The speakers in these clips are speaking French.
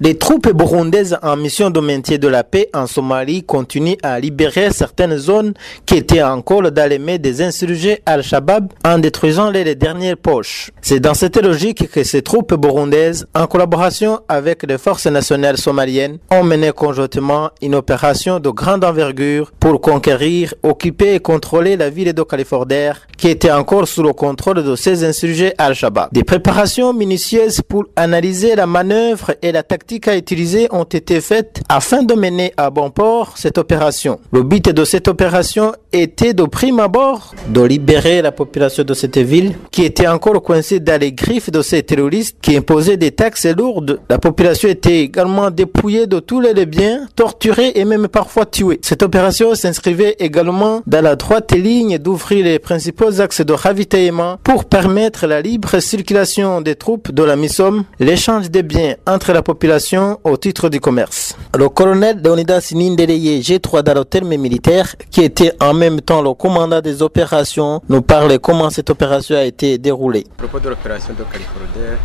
Les troupes burundaises en mission de maintien de la paix en Somalie continuent à libérer certaines zones qui étaient encore dans les mains des insurgés Al-Shabaab en détruisant les dernières poches. C'est dans cette logique que ces troupes burundaises, en collaboration avec les forces nationales somaliennes, ont mené conjointement une opération de grande envergure pour conquérir, occuper et contrôler la ville de Kaliforder qui était encore sous le contrôle de ces insurgés Al-Shabaab. Des préparations minutieuses pour analyser la manœuvre et la tactique à utiliser ont été faites afin de mener à bon port cette opération. Le but de cette opération était de prime abord de libérer la population de cette ville qui était encore coincée dans les griffes de ces terroristes qui imposaient des taxes lourdes. La population était également dépouillée de tous les biens, torturée et même parfois tuée. Cette opération s'inscrivait également dans la droite ligne d'ouvrir les principaux axes de ravitaillement pour permettre la libre circulation des troupes de la MISOM, l'échange des biens entre la population au titre du commerce. Le colonel Leonidas Nindeleye, G3 dans le terme militaire, qui était en même temps le commandant des opérations, nous parle comment cette opération a été déroulée. À propos de l'opération de Kaliforder,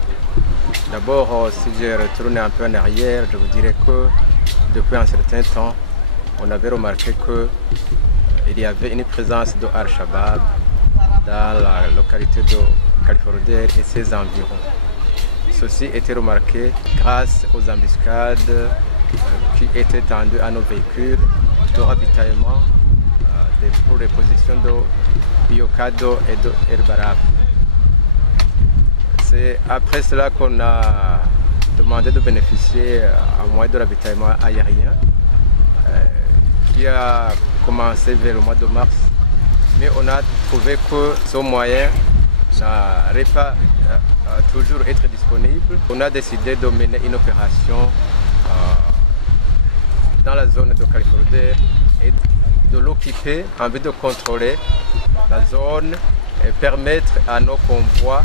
d'abord, si je retourne un peu en arrière, je vous dirais que depuis un certain temps, on avait remarqué qu'il y avait une présence de Al-Shabaab dans la localité de Kaliforder et ses environs. Ceci était remarqué grâce aux embuscades qui étaient tendues à nos véhicules de ravitaillement pour les positions de Biokado et de El-Baraf. C'est après cela qu'on a demandé de bénéficier à moyen de ravitaillement aérien qui a commencé vers le mois de mars. Mais on a trouvé que ce moyen n'arrivait pas à toujours être disponible. On a décidé de mener une opération dans la zone de Kaliforder et de l'occuper en vue de contrôler la zone et permettre à nos convois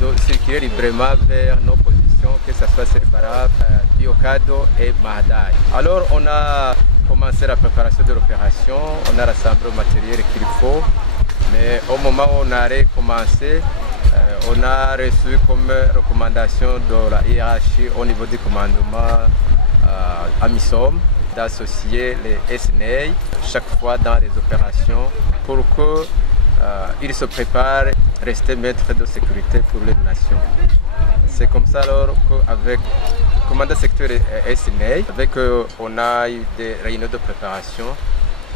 de circuler librement vers nos positions, que ce soit Serbaraf, Biokado et Mahadai. Alors on a commencé la préparation de l'opération, on a rassemblé le matériel qu'il faut, mais au moment où on a recommencé, on a reçu comme recommandation de la hiérarchie au niveau du commandement à MISOM d'associer les SNA chaque fois dans les opérations pour qu'ils se préparent à rester maîtres de sécurité pour les nations. C'est comme ça alors qu'avec le commandant secteur SNA, on a eu des réunions de préparation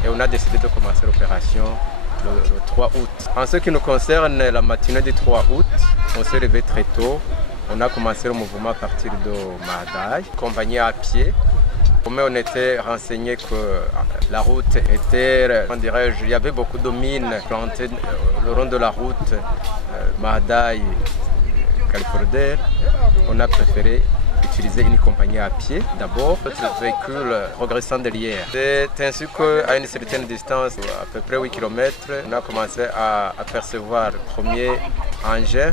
et on a décidé de commencer l'opération le 3 août. En ce qui nous concerne, la matinée du 3 août, on s'est levé très tôt. On a commencé le mouvement à partir de Mahadai, accompagné à pied. Mais on était renseigné que la route était, il y avait beaucoup de mines plantées le long de la route Mahadai Kaliforder. On a préféré utiliser une compagnie à pied d'abord, notre véhicule progressant derrière. C'est ainsi qu'à une certaine distance, à peu près 8 km, on a commencé à apercevoir le premier engin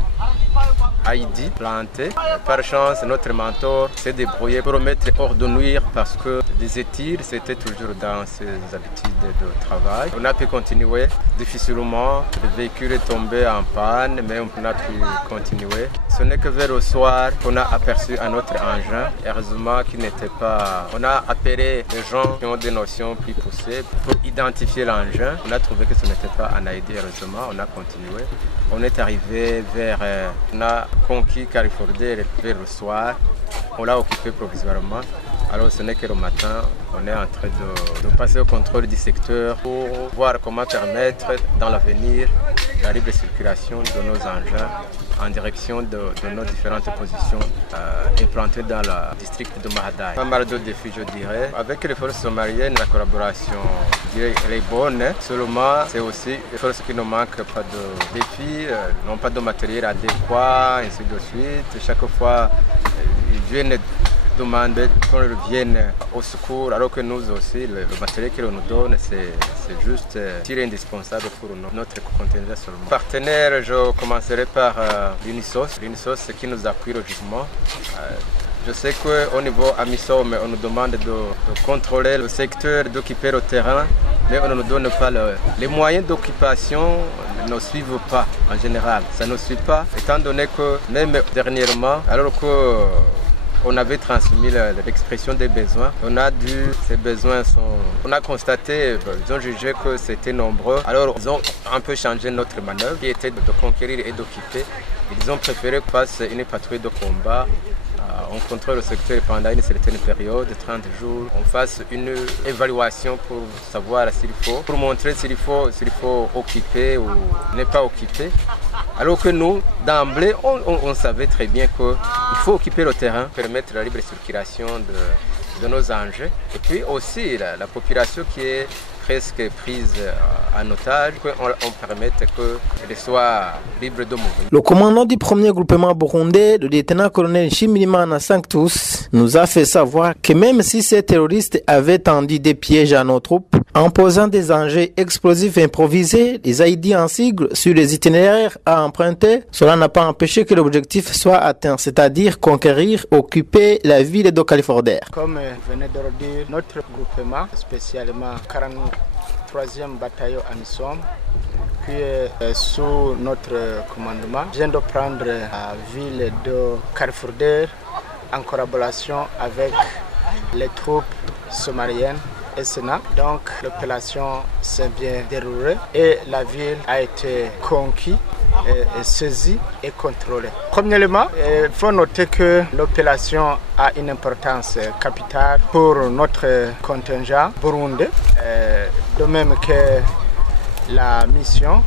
Haïdi planté. Par chance, notre mentor s'est débrouillé pour mettre hors de nuire parce que les étires, c'était toujours dans ses habitudes de travail. On a pu continuer difficilement. Le véhicule est tombé en panne, mais on a pu continuer. Ce n'est que vers le soir qu'on a aperçu un autre engin. Heureusement qu'il n'était pas... On a appelé les gens qui ont des notions plus poussées pour identifier l'engin. On a trouvé que ce n'était pas un Haïdi, heureusement. On a continué. On est arrivé vers... On a conquis Kaliforder vers le soir. On l'a occupé provisoirement. Alors ce n'est que le matin, on est en train de passer au contrôle du secteur pour voir comment permettre dans l'avenir la libre circulation de nos engins en direction de nos différentes positions implantées dans le district de Mahadai. Pas mal de défis, je dirais. Avec les forces somaliennes, la collaboration, je dirais, elle est bonne. Seulement, c'est aussi les forces qui ne manquent pas de défis, n'ont pas de matériel adéquat, ainsi de suite. Chaque fois, ils viennent demander qu'on revienne au secours, alors que nous aussi, le matériel qu'ils nous donnent, c'est juste indispensable pour notre contingent seulement. Partenaire, je commencerai par l'UNISOS. L'UNISOS qui nous appuie logiquement. Je sais qu'au niveau AMISOM, on nous demande de contrôler le secteur, d'occuper le terrain, mais on ne nous donne pas les moyens d'occupation ne suivent pas en général. Ça ne suit pas, étant donné que même dernièrement, alors que On avait transmis l'expression des besoins. On a constaté, ils ont jugé que c'était nombreux. Alors ils ont un peu changé notre manœuvre qui était de conquérir et d'occuper. Ils ont préféré qu'on fasse une patrouille de combat. On contrôle le secteur pendant une certaine période, 30 jours. On fasse une évaluation pour savoir pour montrer s'il faut occuper ou ne pas occuper. Alors que nous, d'emblée, on savait très bien qu'il faut occuper le terrain, permettre la libre circulation de nos engins. Et puis aussi la population qui est presque prise en otage, qu'on permette qu'elle soit libre de mouvement. Le commandant du premier groupement burundais, le lieutenant-colonel Nshimirimana Sanctus, nous a fait savoir que même si ces terroristes avaient tendu des pièges à nos troupes, en posant des engins explosifs improvisés, les AID en sigle, sur les itinéraires à emprunter, cela n'a pas empêché que l'objectif soit atteint, c'est-à-dire conquérir, occuper la ville de Kaliforder. Comme venait de le dire, notre groupement, spécialement 43e bataillon Amisom, qui est sous notre commandement, vient de prendre la ville de Kaliforder en collaboration avec les troupes somaliennes. Donc l'opération s'est bien déroulée et la ville a été conquise, saisie et contrôlée. Premièrement, il faut noter que l'opération a une importance capitale pour notre contingent burundais, de même que la mission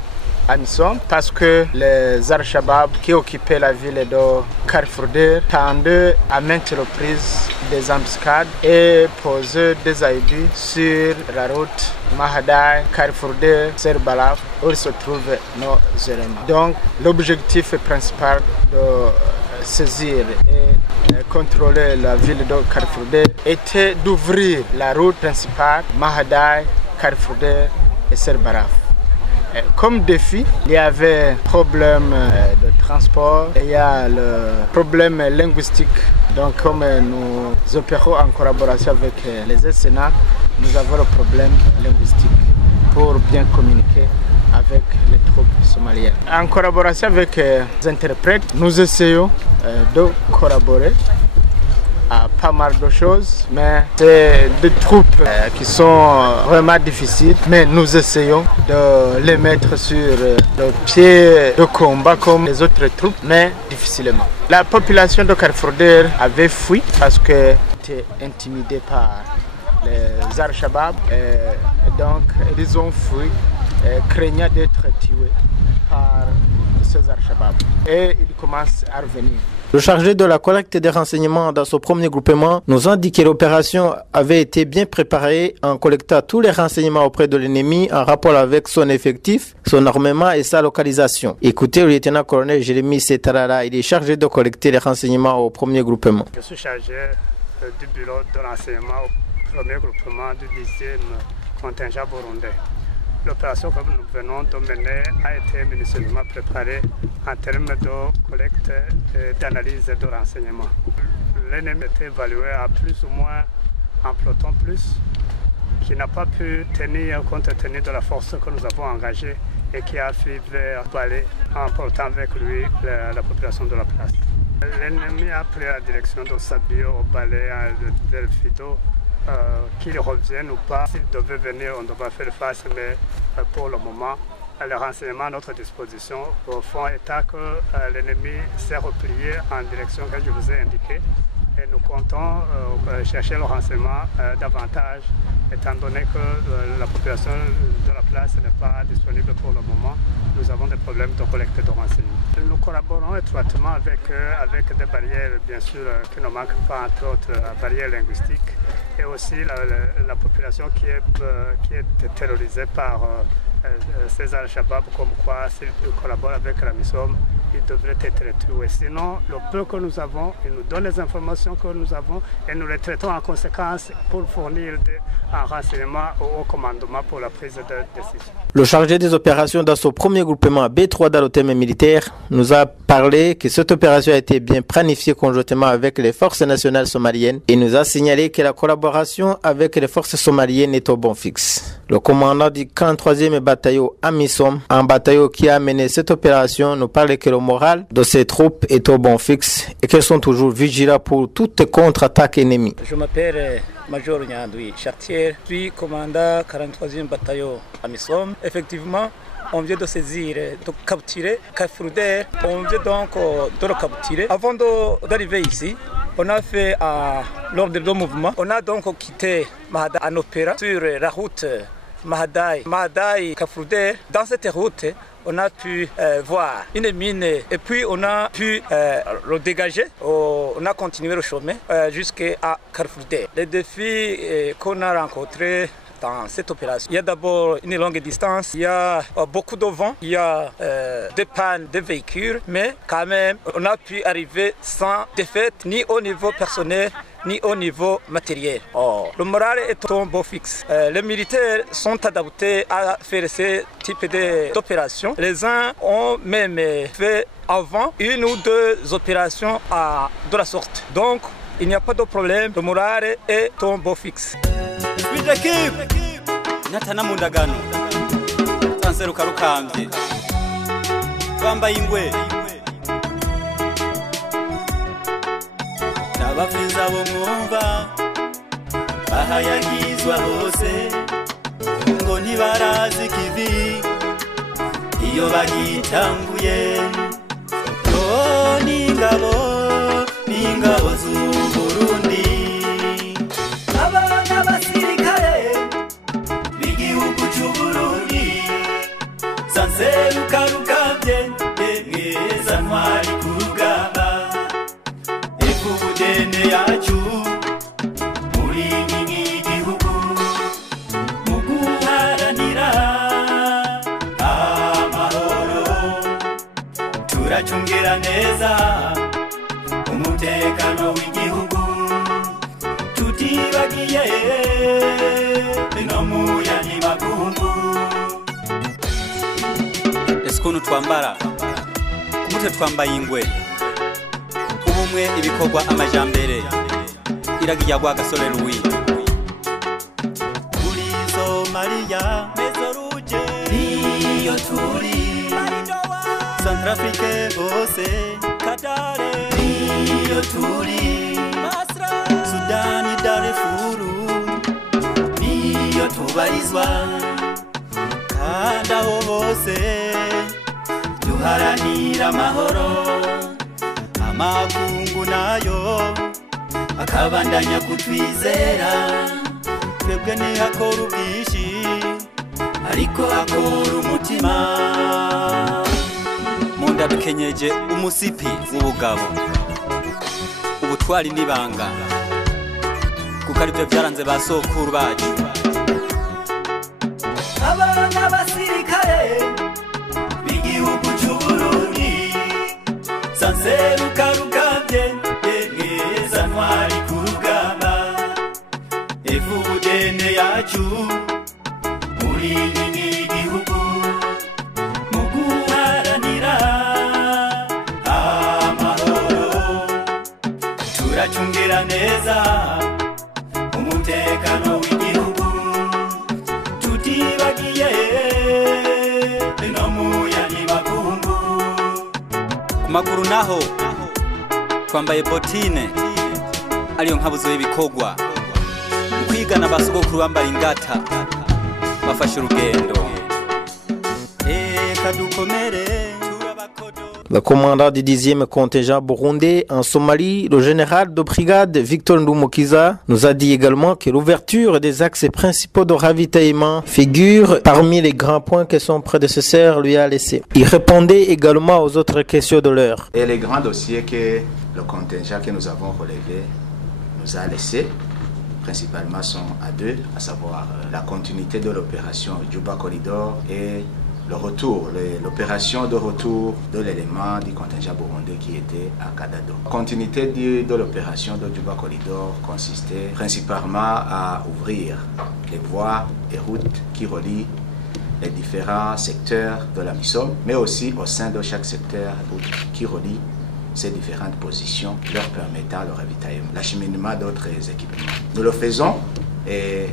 Amisom, parce que les Al-Shabaab qui occupaient la ville de Kaliforder tendaient à maintes reprises des embuscades et posaient des AID sur la route Mahadai, Kaliforder, Serbalaf, où se trouvent nos éléments. Donc l'objectif principal de saisir et contrôler la ville de Kaliforder était d'ouvrir la route principale Mahadai, Kaliforder et Serbalaf. Comme défi, il y avait problème de transport, il y a le problème linguistique. Donc comme nous opérons en collaboration avec les SNA, nous avons le problème linguistique pour bien communiquer avec les troupes somaliennes. En collaboration avec les interprètes, nous essayons de collaborer à pas mal de choses, mais c'est des troupes qui sont vraiment difficiles, mais nous essayons de les mettre sur le pied de combat comme les autres troupes, mais difficilement. La population de Kaliforder avait fui parce qu'elle était intimidée par les Al-Shabaab, donc ils ont fui, craignant d'être tués par ces Al-Shabaab. Et ils commencent à revenir. Le chargé de la collecte des renseignements dans ce premier groupement nous a dit que l'opération avait été bien préparée en collectant tous les renseignements auprès de l'ennemi en rapport avec son effectif, son armement et sa localisation. Écoutez le lieutenant-colonel Jérémy Setarara, il est chargé de collecter les renseignements au premier groupement. Je suis chargé du bureau de renseignement au premier groupement du 10e contingent burundais. L'opération que nous venons de mener a été minutieusement préparée en termes de collecte et d'analyse de renseignements. L'ennemi était évalué à plus ou moins un peloton plus, qui n'a pas pu tenir compte tenu de la force que nous avons engagée et qui a fui vers Balé en portant avec lui la population de la place. L'ennemi a pris la direction de Sabio, au Balé, de Fido. Qu'il revienne ou pas, s'il devait venir, on devra faire face, mais pour le moment, les renseignements à notre disposition font état que l'ennemi s'est replié en direction que je vous ai indiquée. Et nous comptons chercher le renseignement davantage, étant donné que la population de la place n'est pas disponible pour le moment. Nous avons des problèmes de collecte de renseignements. Nous collaborons étroitement avec des barrières, bien sûr, qui ne manquent pas, entre autres la barrière linguistique et aussi la population qui est terrorisée par ces Al-Shabaab, comme quoi s'ils collaborent avec la Amisom, ils devraient être tués. Sinon, le peu que nous avons, ils nous donnent les informations que nous avons et nous les traitons en conséquence pour fournir un renseignement au commandement pour la prise de décision. Le chargé des opérations dans son premier groupement B3 dans le thème militaire nous a parlé que cette opération a été bien planifiée conjointement avec les forces nationales somaliennes et nous a signalé que la collaboration avec les forces somaliennes est au bon fixe. Le commandant du 43e bataillon Amisom, un bataillon qui a mené cette opération, nous parle que le moral de ses troupes est au bon fixe et qu'elles sont toujours vigilants pour toute contre-attaque ennemie. Je m'appelle Major Nyandoui Chartier, je suis commandant 43e bataillon Amisom. Effectivement, on vient de saisir, de capturer Kafrouder. On vient donc de le capturer. Avant d'arriver ici, on a fait l'ordre de mouvement. On a donc quitté Mahada en opéra sur la route Mahadaï-Kafrouder. Dans cette route, on a pu voir une mine et puis on a pu le dégager. On a continué le chemin jusqu'à Kafrouder. Les défis qu'on a rencontrés dans cette opération, il y a d'abord une longue distance, il y a beaucoup de vent, il y a des pannes de véhicules, mais quand même on a pu arriver sans défaite ni au niveau personnel ni au niveau matériel. Le moral est au beau fixe. Les militaires sont adaptés à faire ce type d'opération. Les uns ont même fait avant une ou deux opérations de la sorte. Donc il n'y a pas de problème, le moral est au beau fixe. Natana mundagano Tanseruka rukambye Bambaye ingwe Nabafiza bo mwumva bahayagizwa hose ngo ntibarazi kivi iyo bagitanguye yo n'ingabo z'Uburundi abana basirikare b'igihugu c'Uburundi sanseruka rukambye mwiza ntwari ku rugamba ifudene yacu muri iki gihugu mu guharanira amahoro turacungira neza umutekano w'igihugu tutibagiye no mu yandi makungu. Esikono twambara ku mutwe twambaye ingwe ubumwe ibikorwa amajambere iragiye gwa gasore Louis uri Somalia mezoruje niyo turi Centrafrique bose Kadare niyo turi Sudani Darfur niyo tubarizwa kandi aho hose duharanira amahoro amakungu nayo akabandanya kutwizera twebwe ntihakora ubwishi ariko hakora umutima munda dukenyeje umusipi w'ubugabo ubutwari n'ibanga kuko aribyo byaranze ba sokuru bacu abana basirikare b'igihugu c'Uburundi sanseruka rugambye mwiza ntwari ku rugamba ifudene yacu muri iki gihugu mu guharanira amahoro turacungira neza umutekano w'igihugu tutibagiye no mu yandi makungu. Ku maguru naho twambaye botine ariyo nkabuzo y'ibikogwa kwigana basogokuru bambaye ingata bafashe urugendo kadukomere. Le commandant du 10e contingent burundais en Somalie, le général de brigade Victor Ndumukiza, nous a dit également que l'ouverture des axes principaux de ravitaillement figure parmi les grands points que son prédécesseur lui a laissés. Il répondait également aux autres questions de l'heure. Et les grands dossiers que le contingent que nous avons relevé nous a laissés, principalement sont à deux, à savoir la continuité de l'opération Juba Corridor et l'opération de retour de l'élément du contingent burundais qui était à Kadado. La continuité de l'opération de Juba Corridor consistait principalement à ouvrir les voies et routes qui relient les différents secteurs de la Amisom, mais aussi au sein de chaque secteur qui relie ces différentes positions, leur permettant le ravitaillement, l'acheminement d'autres équipements. Nous le faisons et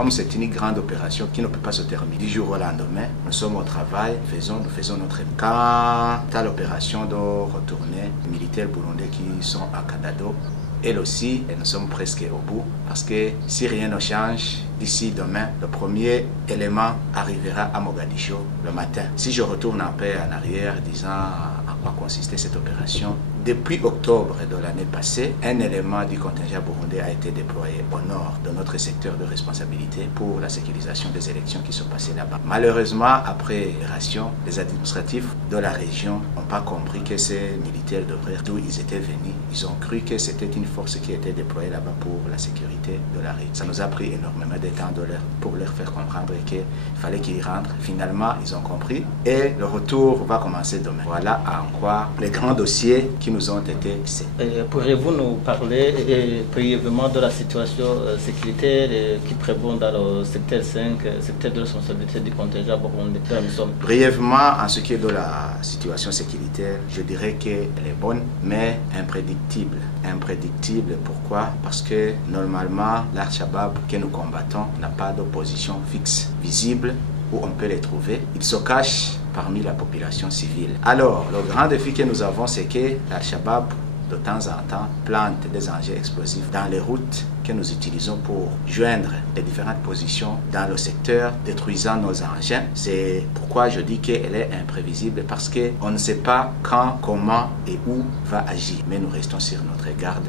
comme c'est une grande opération qui ne peut pas se terminer du jour au lendemain, nous sommes au travail, nous faisons notre... Quant à l'opération de retourner les militaires burundais qui sont à Kadado, elle aussi, et nous sommes presque au bout, parce que si rien ne change, d'ici demain, le premier élément arrivera à Mogadiscio le matin. Si je retourne un peu en arrière, disant en quoi consistait cette opération, depuis octobre de l'année passée, un élément du contingent burundais a été déployé au nord de notre secteur de responsabilité pour la sécurisation des élections qui sont passées là-bas. Malheureusement, après l'opération, les administratifs de la région n'ont pas compris que ces militaires devraient, d'où ils étaient venus. Ils ont cru que c'était une force qui était déployée là-bas pour la sécurité de la région. Ça nous a pris énormément de temps pour leur faire comprendre qu'il fallait qu'ils rentrent. Finalement, ils ont compris et le retour va commencer demain. Voilà en quoi les grands dossiers qui nous ont été laissés. Pourriez-vous nous parler brièvement de la situation sécuritaire qui prévaut dans le secteur 5, secteur de responsabilité du contingent burundais de la MISOM? Brièvement, en ce qui est de la situation sécuritaire, je dirais qu'elle est bonne, mais imprédictible. Imprédictible, pourquoi? Parce que normalement, l'Al-Shabaab que nous combattons n'a pas d'opposition fixe, visible, où on peut les trouver. Ils se cachent parmi la population civile. Alors, le grand défi que nous avons, c'est que l'Al-Shabaab, de temps en temps, plante des engins explosifs dans les routes que nous utilisons pour joindre les différentes positions dans le secteur, détruisant nos engins. C'est pourquoi je dis qu'elle est imprévisible, parce qu'on ne sait pas quand, comment et où va agir. Mais nous restons sur notre garde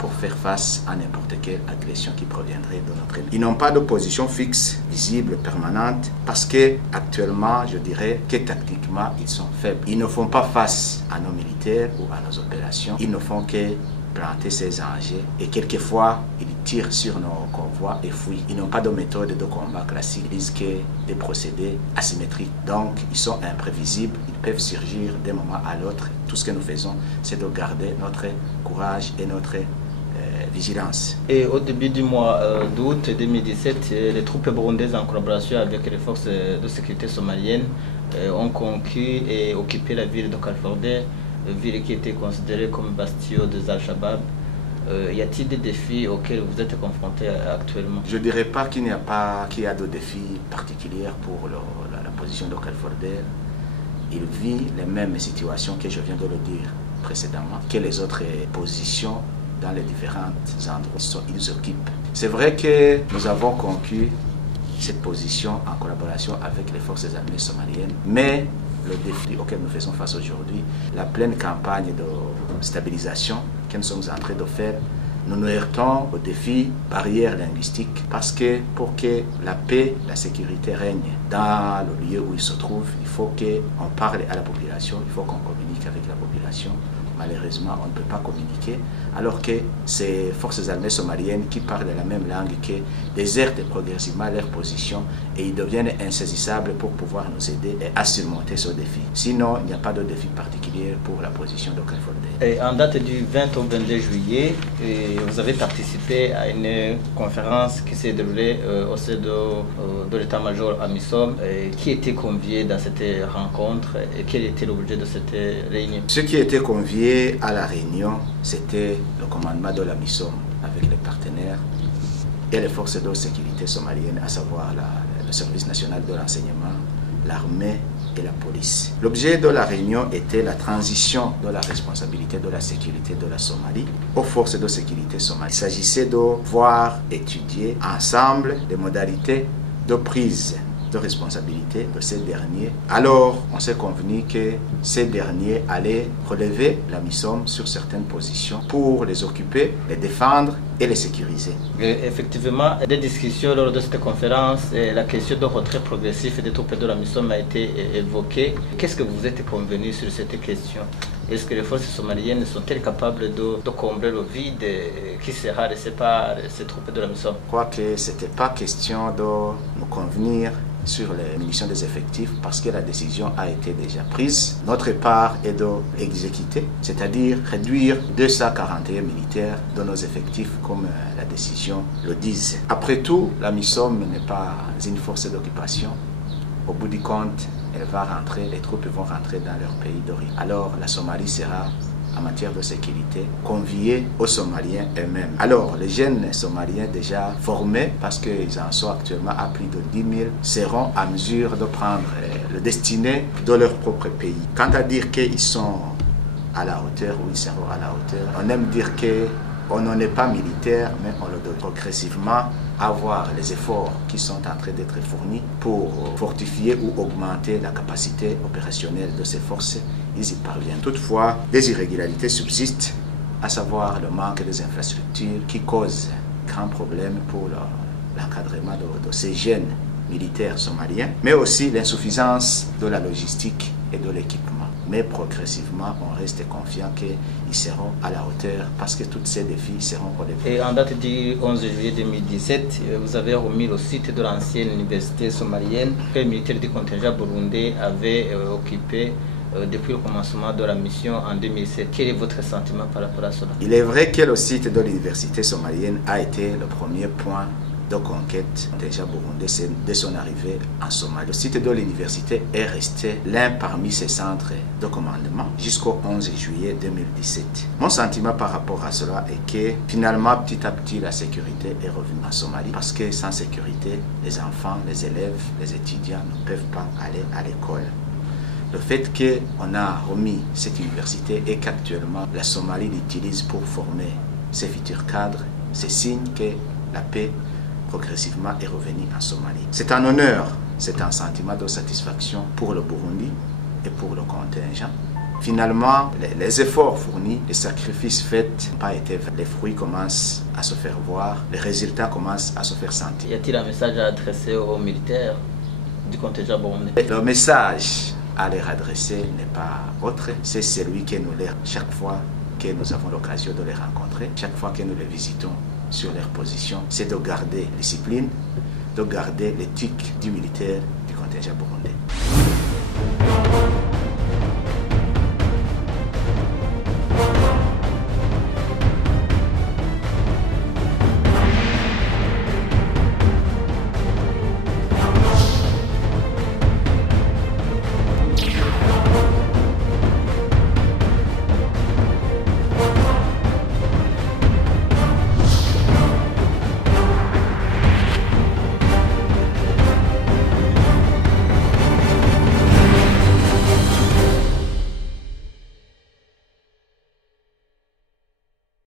pour faire face à n'importe quelle agression qui proviendrait de notre ennemi. Ils n'ont pas de position fixe, visible, permanente, parce que actuellement, je dirais que tactiquement, ils sont faibles. Ils ne font pas face à nos militaires ou à nos opérations. Ils ne font que planter ces engins et quelquefois, ils tirent sur nos convois et fuient. Ils n'ont pas de méthode de combat classique, ils risquent des procédés asymétriques. Donc, ils sont imprévisibles, ils peuvent surgir d'un moment à l'autre. Tout ce que nous faisons, c'est de garder notre courage et notre vigilance. Et au début du mois d'août 2017, les troupes burundaises en collaboration avec les forces de sécurité somaliennes ont conquis et occupé la ville de Kalforde, ville qui était considérée comme bastion des Al-Shabaab. Y a-t-il des défis auxquels vous êtes confrontés actuellement? Je ne dirais pas qu'il y a de défis particuliers pour la position de Kalforde. Il vit les mêmes situations que je viens de le dire précédemment, que les autres positions dans les différents endroits où ils occupent. C'est vrai que nous avons conquis cette position en collaboration avec les forces armées somaliennes, mais le défi auquel nous faisons face aujourd'hui, la pleine campagne de stabilisation que nous sommes en train de faire, nous nous heurtons au défi barrière linguistique, parce que pour que la paix, la sécurité règne dans le lieu où ils se trouvent, il faut qu'on parle à la population, il faut qu'on communique avec la population. Malheureusement, on ne peut pas communiquer, alors que ces forces armées somaliennes qui parlent la même langue que désertent progressivement leur position et ils deviennent insaisissables pour pouvoir nous aider à surmonter ce défi. Sinon, il n'y a pas de défi particulier pour la position de Kalforde. En date du 20 au 22 juillet, vous avez participé à une conférence qui s'est déroulée au sein de l'état-major à MISOM. Qui était convié dans cette rencontre et quel était l'objet de cette réunion? Ce qui était convié à la réunion, c'était le commandement de la MISOM avec les partenaires et les forces de sécurité somaliennes, à savoir le service national de renseignement, l'armée et la police. L'objet de la réunion était la transition de la responsabilité de la sécurité de la Somalie aux forces de sécurité somaliennes. Il s'agissait de voir étudier ensemble les modalités de prise de responsabilité de ces derniers. Alors, on s'est convenu que ces derniers allaient relever la MISOM sur certaines positions pour les occuper, les défendre et les sécuriser. Effectivement, des discussions lors de cette conférence, la question de retrait progressif des troupes de la MISOM a été évoquée. Qu'est-ce que vous êtes convenu sur cette question? Est-ce que les forces somaliennes sont-elles capables de combler le vide qui sera laissé par ces troupes de la MISOM? Je crois que ce n'était pas question de nous convenir sur les munitions des effectifs parce que la décision a été déjà prise. Notre part est de l'exécuter, c'est-à-dire réduire 241 militaires de nos effectifs comme la décision le disent. Après tout, la MISOM n'est pas une force d'occupation. Au bout du compte, elle va rentrer, les troupes vont rentrer dans leur pays d'origine. Alors la Somalie sera en matière de sécurité conviés aux Somaliens eux-mêmes. Alors, les jeunes Somaliens déjà formés, parce qu'ils en sont actuellement à plus de 10 000, seront à mesure de prendre le destiné de leur propre pays. Quant à dire qu'ils sont à la hauteur, ou ils seront à la hauteur, on aime dire qu'on n'en est pas militaire, mais on le doit progressivement avoir les efforts qui sont en train d'être fournis pour fortifier ou augmenter la capacité opérationnelle de ces forces. Ils y parviennent. Toutefois, des irrégularités subsistent, à savoir le manque des infrastructures qui cause grands problèmes pour l'encadrement de ces jeunes militaires somaliens, mais aussi l'insuffisance de la logistique et de l'équipement. Mais progressivement, on reste confiant qu'ils seront à la hauteur parce que tous ces défis seront relevés. Et en date du 11 juillet 2017, vous avez remis le site de l'ancienne université somalienne que les militaires du contingent burundais avaient occupé depuis le commencement de la mission en 2007. Quel est votre sentiment par rapport à cela? Il est vrai que le site de l'université somalienne a été le premier point de conquête déjà burundais dès son arrivée en Somalie. Le site de l'université est resté l'un parmi ses centres de commandement jusqu'au 11 juillet 2017. Mon sentiment par rapport à cela est que finalement, petit à petit, la sécurité est revenue en Somalie parce que sans sécurité, les enfants, les élèves, les étudiants ne peuvent pas aller à l'école. Le fait qu'on a remis cette université et qu'actuellement la Somalie l'utilise pour former ses futurs cadres, c'est signe que la paix progressivement est revenue en Somalie. C'est un honneur, c'est un sentiment de satisfaction pour le Burundi et pour le contingent. Finalement, les efforts fournis, les sacrifices faits n'ont pas été vains. Les fruits commencent à se faire voir, les résultats commencent à se faire sentir. Y a-t-il un message à adresser aux militaires du contingent burundais? Le message à leur adresser n'est pas autre, c'est celui que nous leur, chaque fois que nous avons l'occasion de les rencontrer, chaque fois que nous les visitons sur leur position, c'est de garder la discipline, de garder l'éthique du militaire du contingent burundais.